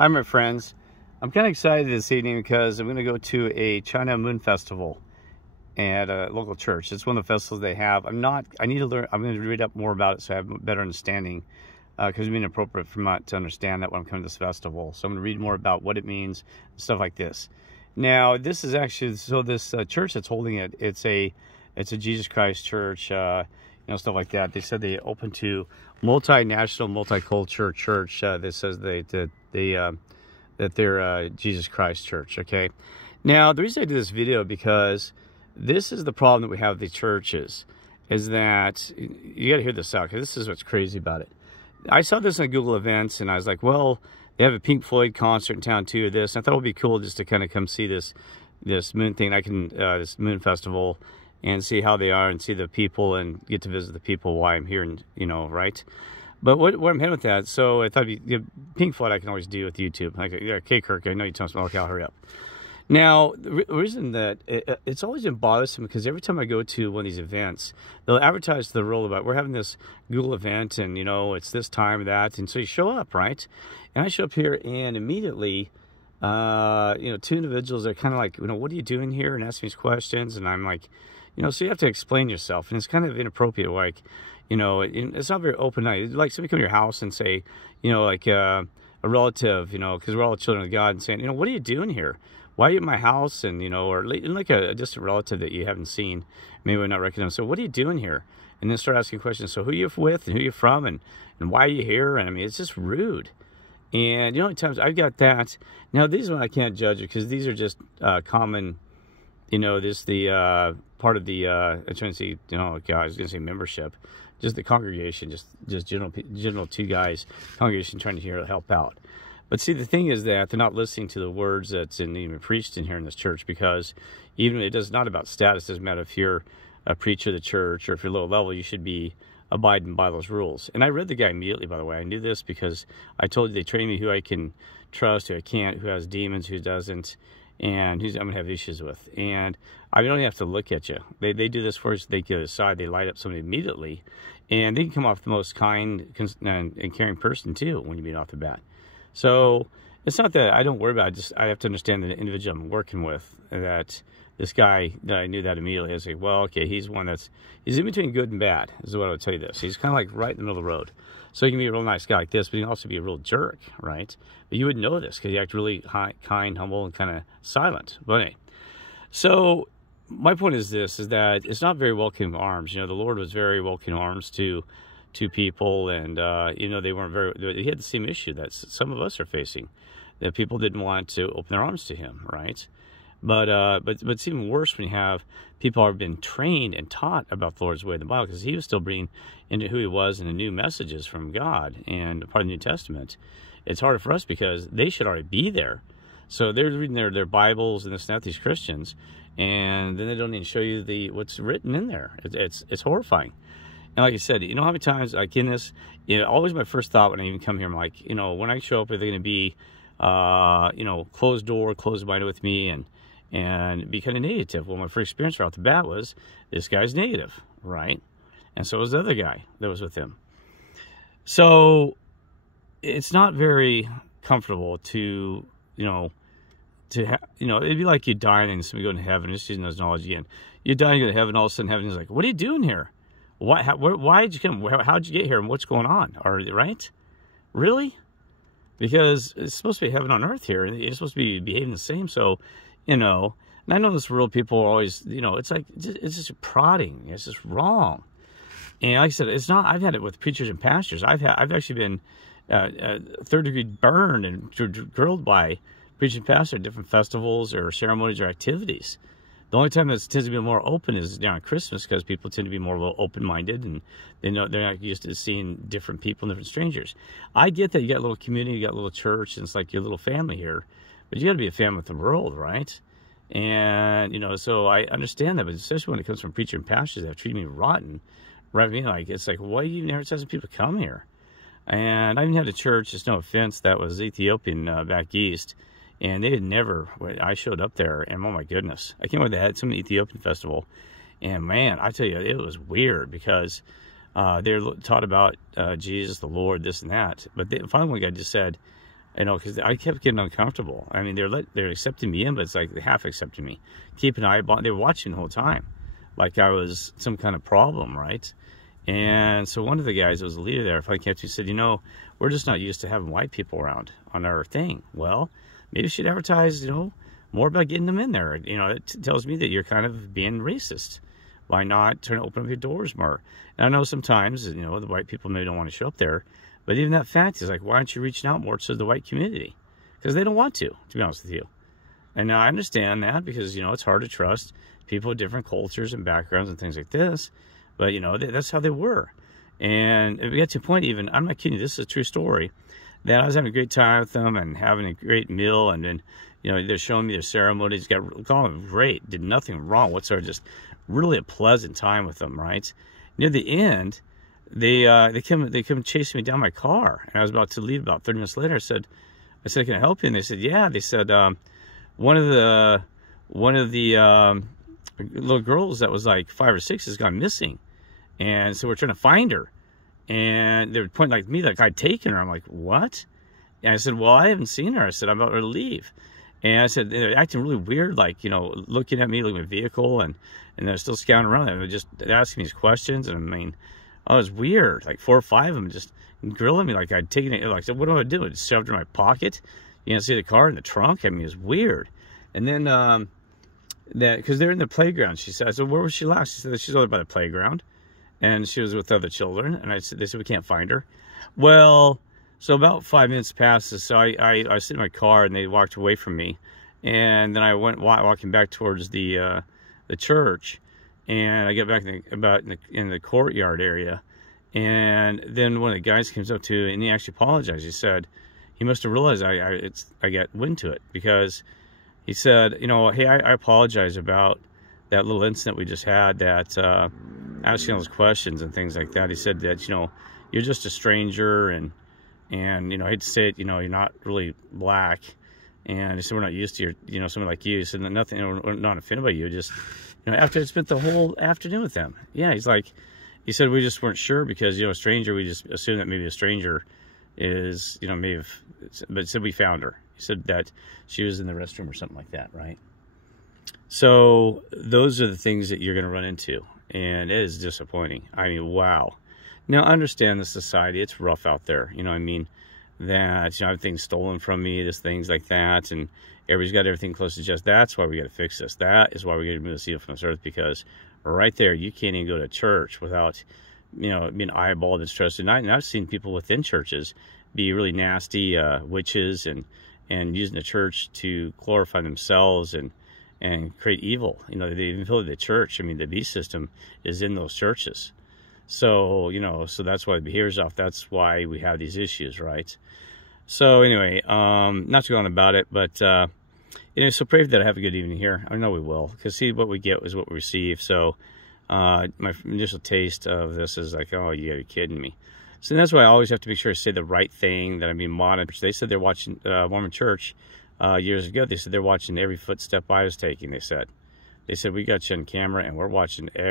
Hi, my friends. I'm kind of excited this evening because I'm going to go to a China Moon Festival at a local church. It's one of the festivals they have. I need to learn. I'm going to read up more about it so I have a better understanding, because it's been appropriate for me to understand that when I'm coming to this festival. So I'm going to read more about what it means, stuff like this. Now, this is actually, so this church that's holding it, it's a Jesus Christ church, stuff like that. They said they open to multinational, multicultural church that says that they're Jesus Christ church. Okay. Now, the reason I do this video, because this is the problem that we have with the churches, is that you got to hear this out, because this is what's crazy about it. I saw this on Google Events, and I was like, well, they have a Pink Floyd concert in town too. And I thought it would be cool just to kind of come see this moon thing. This moon festival, and see how they are, and see the people, and get to visit the people while I'm here, and right. But what I'm heading with that, so I thought Pink Floyd I can always do with YouTube. Like, yeah, okay, Kirk, I know you told me, okay, I'll hurry up. Now, the reason that it's always been bothersome, because every time I go to one of these events, they'll advertise to the world about, we're having this Google event, and it's this time, that, and so you show up, right? And I show up here, and immediately, two individuals are kind of like, what are you doing here, and ask me these questions, and I'm like, so you have to explain yourself, and it's kind of inappropriate, like, it's not very open-minded. Like, somebody come to your house and say, a relative, because we're all children of God, and saying, what are you doing here? Why are you at my house? And, or like a distant relative that you haven't seen, maybe not recognize. So what are you doing here? And then start asking questions. So who you with, and who you from, and why are you here? And I mean, it's just rude. And the only times I've got that. Now, these one I can't judge, because these are just common, this the part of the, I'm trying to see, I was going to say membership, just the congregation, just general two guys, congregation trying to help out. But see, the thing is that they're not listening to the words that's even preached in here in this church, because even it is not about status. It doesn't matter if you're a preacher of the church or if you're low level, you should be abiding by those rules. And I read the guy immediately, by the way. I knew this because I told you they train me who I can trust, who I can't, who has demons, who doesn't, and who's I'm going to have issues with. And I don't even have to look at you. They do this first. They get aside. They light up somebody immediately. And they can come off the most kind and caring person, too, when you meet off the bat. So it's not that I don't worry about it. I have to understand the individual I'm working with, that this guy, that I knew that immediately. I was like, well, okay, he's one he's in between good and bad, is what I would tell you this. He's kind of like right in the middle of the road. So he can be a real nice guy like this, but he can also be a real jerk, right? But you wouldn't know this, because he acts really kind, humble, and kind of silent. But anyway, so my point is this, is that it's not very welcoming arms. The Lord was very welcoming arms to people, and they weren't he had the same issue that some of us are facing, that people didn't want to open their arms to him, right? But it's even worse when you have people who have been trained and taught about the Lord's way in the Bible, because he was still bringing into who he was and the new messages from God and part of the New Testament. It's harder for us because they should already be there. So they're reading their Bibles and this and that, these Christians, and then they don't even show you what's written in there. It's horrifying. And like I said, how many times, like in this, always my first thought when I even come here, I'm like, when I show up, are they going to be, closed door, closed-minded with me, and be kind of negative? Well, my first experience right off the bat was, this guy's negative, right? And so was the other guy that was with him. So it's not very comfortable to, it'd be like you dying and somebody going to heaven, just using those knowledge again. You die and go to heaven, all of a sudden heaven is like, what are you doing here? Why did you come? How'd you get here? And what's going on? Right? Really? Because it's supposed to be heaven on earth here, and you're supposed to be behaving the same. So, and I know this world, people are always, it's like, it's just prodding. It's just wrong. And like I said, it's not. I've had it with preachers and pastors. I've actually been third-degree burned and grilled by preaching pastors at different festivals or ceremonies or activities. The only time that tends to be more open is on Christmas, because people tend to be more open-minded, and they're not used to seeing different people and different strangers. I get that you got a little community, you got a little church, and it's like your little family here, but you got to be a family with the world, right? And so I understand that, but especially when it comes from preachers and pastors that have treated me rotten, right? I mean, like, it's like, why do you never tell people to come here? And I even had a church, just no offense, that was Ethiopian back east. And they had never, I showed up there, and oh my goodness, I came with they had some Ethiopian festival, and man, I tell you, it was weird, because they're taught about Jesus, the Lord, this and that. But finally one guy just said, You know, because I kept getting uncomfortable. I mean, they're accepting me in, but it's like they half accepting me. Keep an eye on. They were watching the whole time, like I was some kind of problem, right? And so one of the guys that was the leader there finally came to me and said, you know, we're just not used to having white people around on our thing. Well, maybe you should advertise, you know, more about getting them in there. You know, it tells me that you're kind of being racist. Why not trying to open up your doors more? And I know sometimes, you know, the white people maybe don't want to show up there. But even that fact is like, why aren't you reaching out more to the white community? Because they don't want to be honest with you. And now I understand that because, you know, it's hard to trust people with different cultures and backgrounds and things like this. But, you know, that's how they were. And we got to a point even, I'm not kidding you, this is a true story, that I was having a great time with them and having a great meal. And then, you know, they're showing me their ceremonies, got great, did nothing wrong whatsoever, just really a pleasant time with them, right? Near the end, they come chasing me down my car, and I was about to leave. About 30 minutes later, I said, can I help you? And they said, yeah. They said, one of the little girls that was like 5 or 6 has gone missing, and so we're trying to find her. And they were pointing like me, like I'd taken her. I'm like, what? And I said, well, I haven't seen her. I said, I'm about to leave. And I said, they're acting really weird, like, you know, looking at me, looking at my vehicle, and they're still scouting around. And they're just asking me these questions, and I mean, oh, it was weird. Like 4 or 5 of them just grilling me like I'd taken it. Like, so what do I do? I just shoved it in my pocket. You know, see the car in the trunk. I mean, it was weird. And then because they're in the playground, she said. I said, where was she last? She said she's over by the playground, and she was with other children. And they said we can't find her. Well, so about 5 minutes passes. So I sit in my car, and they walked away from me. And then I went walking back towards the church. And I get back in the courtyard area, and then one of the guys comes up to, and he actually apologized. He said he must have realized I got wind to it, because he said, you know, hey, I apologize about that little incident we just had, that asking those questions and things like that. He said that, you know, you're just a stranger, and you know, I hate to say it, you know, you're not really black, and he said we're not used to your, you know, someone like you. He said nothing, you know, we're not offended by you, just, you know, after I spent the whole afternoon with them. Yeah, he said we just weren't sure, because, you know, a stranger, we just assumed that maybe a stranger is, you know, but he said we found her. He said that she was in the restroom or something like that, right? So those are the things that you're going to run into, and it is disappointing. I mean, wow. Now, I understand the society, it's rough out there, you know what I mean? That, you know, everything's stolen from me, there's things like that, and everybody's got everything close to just. That's why we got to fix this. That is why we got to remove this evil from this earth, because right there, you can't even go to church without, you know, being eyeballed and stressed. And I've seen people within churches be really nasty witches and using the church to glorify themselves and create evil. You know, they even feel the church. I mean, the beast system is in those churches. So, you know, so that's why the behavior's off. That's why we have these issues, right? So anyway, not to go on about it, but you know, so pray that I have a good evening here. I know we will, because see, what we get is what we receive. So my initial taste of this is like, oh, you gotta be kidding me. So that's why I always have to make sure I say the right thing, that I'm being monitored. They said they're watching Mormon Church years ago. They said they're watching every footstep I was taking. They said we got you on camera, and we're watching every